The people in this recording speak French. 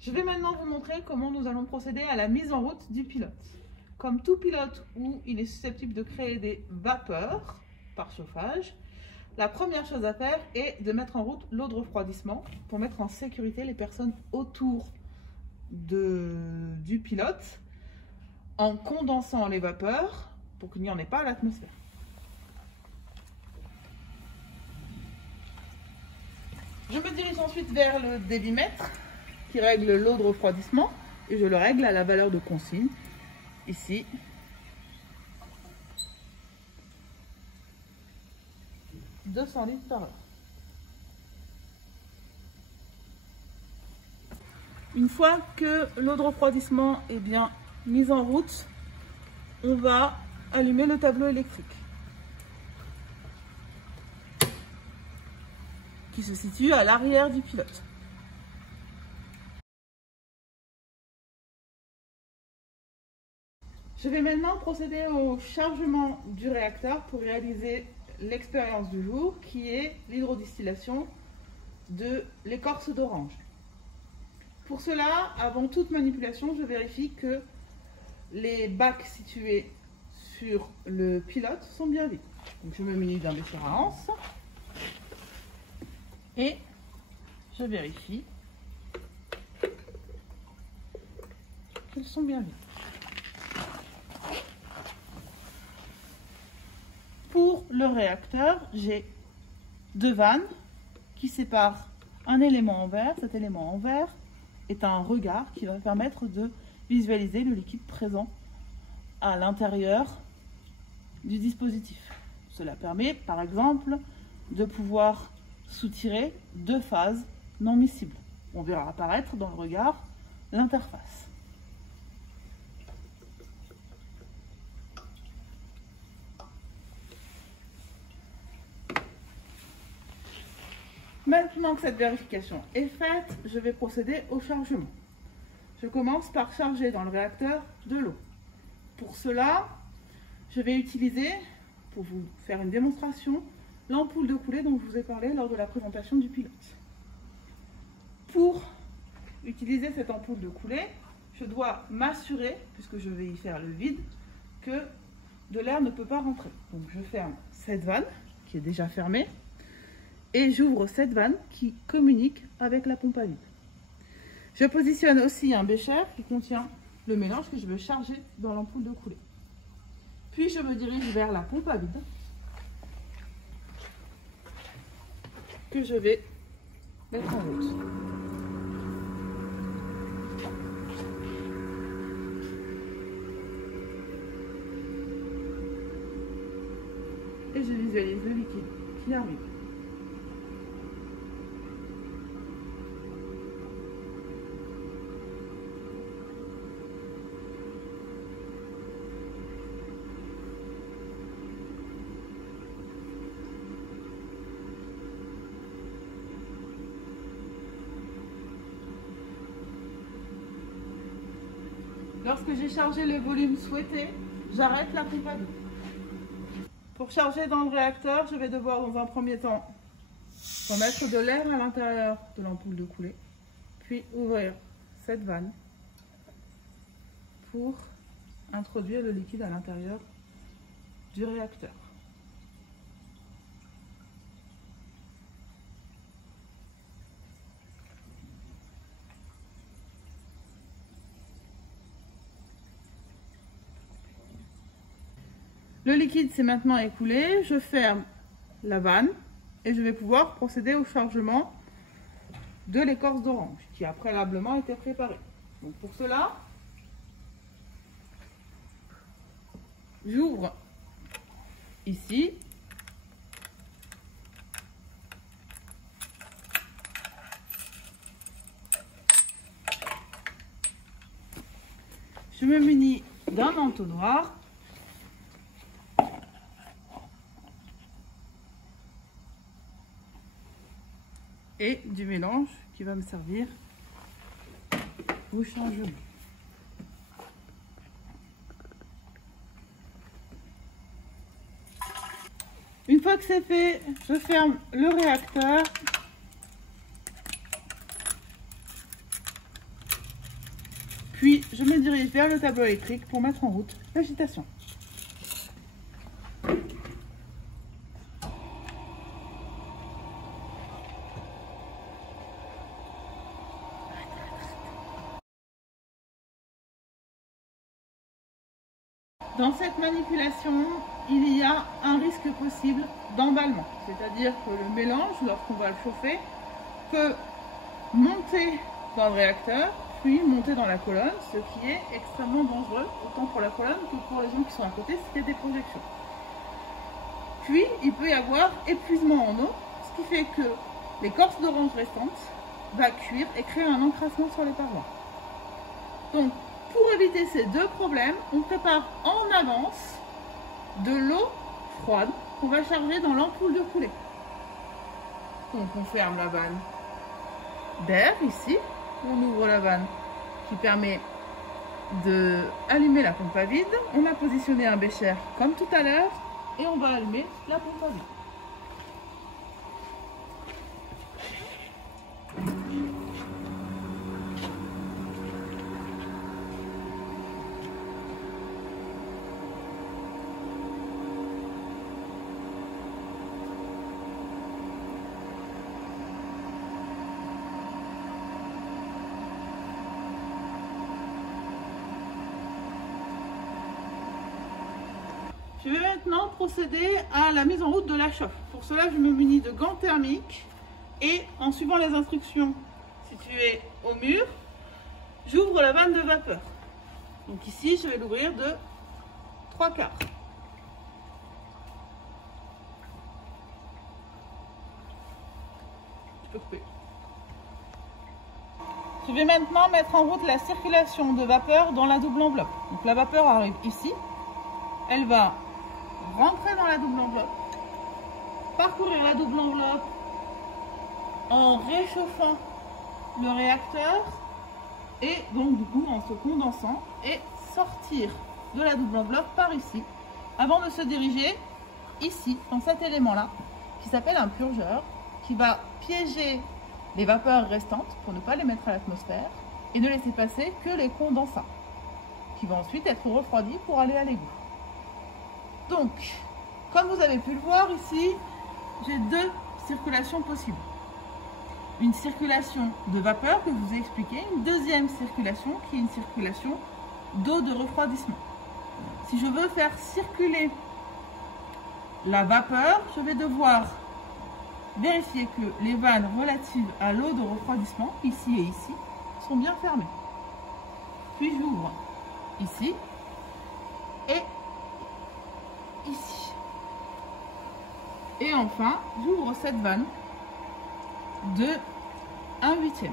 Je vais maintenant vous montrer comment nous allons procéder à la mise en route du pilote. Comme tout pilote où il est susceptible de créer des vapeurs par chauffage, la première chose à faire est de mettre en route l'eau de refroidissement pour mettre en sécurité les personnes autour du pilote en condensant les vapeurs pour qu'il n'y en ait pas à l'atmosphère. Je me dirige ensuite vers le débitmètre qui règle l'eau de refroidissement et je le règle à la valeur de consigne, ici. « 200 litres par heure. » Une fois que l'eau de refroidissement est bien mise en route, on va allumer le tableau électrique qui se situe à l'arrière du pilote. Je vais maintenant procéder au chargement du réacteur pour réaliser l'expérience du jour qui est l'hydrodistillation de l'écorce d'orange. Pour cela, avant toute manipulation, je vérifie que les bacs situés sur le pilote sont bien vides. Donc je me munis d'un bécher à anse et je vérifie qu'ils sont bien vides. Pour le réacteur, j'ai deux vannes qui séparent un élément en verre. Cet élément en verre est un regard qui va permettre de visualiser le liquide présent à l'intérieur du dispositif. Cela permet, par exemple, de pouvoir soutirer deux phases non miscibles. On verra apparaître dans le regard l'interface. Maintenant que cette vérification est faite, je vais procéder au chargement. Je commence par charger dans le réacteur de l'eau. Pour cela, je vais utiliser, pour vous faire une démonstration, l'ampoule de coulée dont je vous ai parlé lors de la présentation du pilote. Pour utiliser cette ampoule de coulée, je dois m'assurer, puisque je vais y faire le vide, que de l'air ne peut pas rentrer. Donc je ferme cette vanne, qui est déjà fermée, et j'ouvre cette vanne qui communique avec la pompe à vide. Je positionne aussi un bécher qui contient le mélange que je veux charger dans l'ampoule de coulée. Puis je me dirige vers la pompe à vide que je vais mettre en route. Et je visualise le liquide qui arrive. Lorsque j'ai chargé le volume souhaité, j'arrête la pompe à vide. Pour charger dans le réacteur, je vais devoir dans un premier temps remettre de l'air à l'intérieur de l'ampoule de coulée, puis ouvrir cette vanne pour introduire le liquide à l'intérieur du réacteur. Le liquide s'est maintenant écoulé, je ferme la vanne et je vais pouvoir procéder au chargement de l'écorce d'orange qui a préalablement été préparée. Donc pour cela, j'ouvre ici je me munis d'un entonnoir et du mélange qui va me servir au changement. Une fois que c'est fait, je ferme le réacteur je me dirige vers le tableau électrique pour mettre en route l'agitation. Dans cette manipulation, il y a un risque possible d'emballement, c'est-à-dire que le mélange, lorsqu'on va le chauffer, peut monter dans le réacteur, puis monter dans la colonne, ce qui est extrêmement dangereux, autant pour la colonne que pour les gens qui sont à côté, s'il y a des projections. Puis, il peut y avoir épuisement en eau, ce qui fait que l'écorce d'orange restante va cuire et créer un encrassement sur les parois. Donc, pour éviter ces deux problèmes, on prépare en avance de l'eau froide qu'on va charger dans l'ampoule de coulée. Donc on ferme la vanne d'air ici, on ouvre la vanne qui permet d'allumer la pompe à vide. On a positionné un bécher comme tout à l'heure et on va allumer la pompe à vide. Je vais maintenant procéder à la mise en route de la chauffe. Pour cela, je me munis de gants thermiques et en suivant les instructions situées au mur, j'ouvre la vanne de vapeur. Donc ici, je vais l'ouvrir de 3/4. Je peux couper. Je vais maintenant mettre en route la circulation de vapeur dans la double enveloppe. Donc la vapeur arrive ici, elle va rentrer dans la double enveloppe, parcourir la double enveloppe en réchauffant le réacteur et donc du coup en se condensant et sortir de la double enveloppe par ici avant de se diriger ici dans cet élément là qui s'appelle un purgeur qui va piéger les vapeurs restantes pour ne pas les mettre à l'atmosphère et ne laisser passer que les condensats qui vont ensuite être refroidis pour aller à l'égout. Donc, comme vous avez pu le voir ici, j'ai deux circulations possibles. Une circulation de vapeur que je vous ai expliqué, une deuxième circulation qui est une circulation d'eau de refroidissement. Si je veux faire circuler la vapeur, je vais devoir vérifier que les vannes relatives à l'eau de refroidissement, ici et ici, sont bien fermées. Puis j'ouvre ici et ici. Et enfin, j'ouvre cette vanne de 1/8.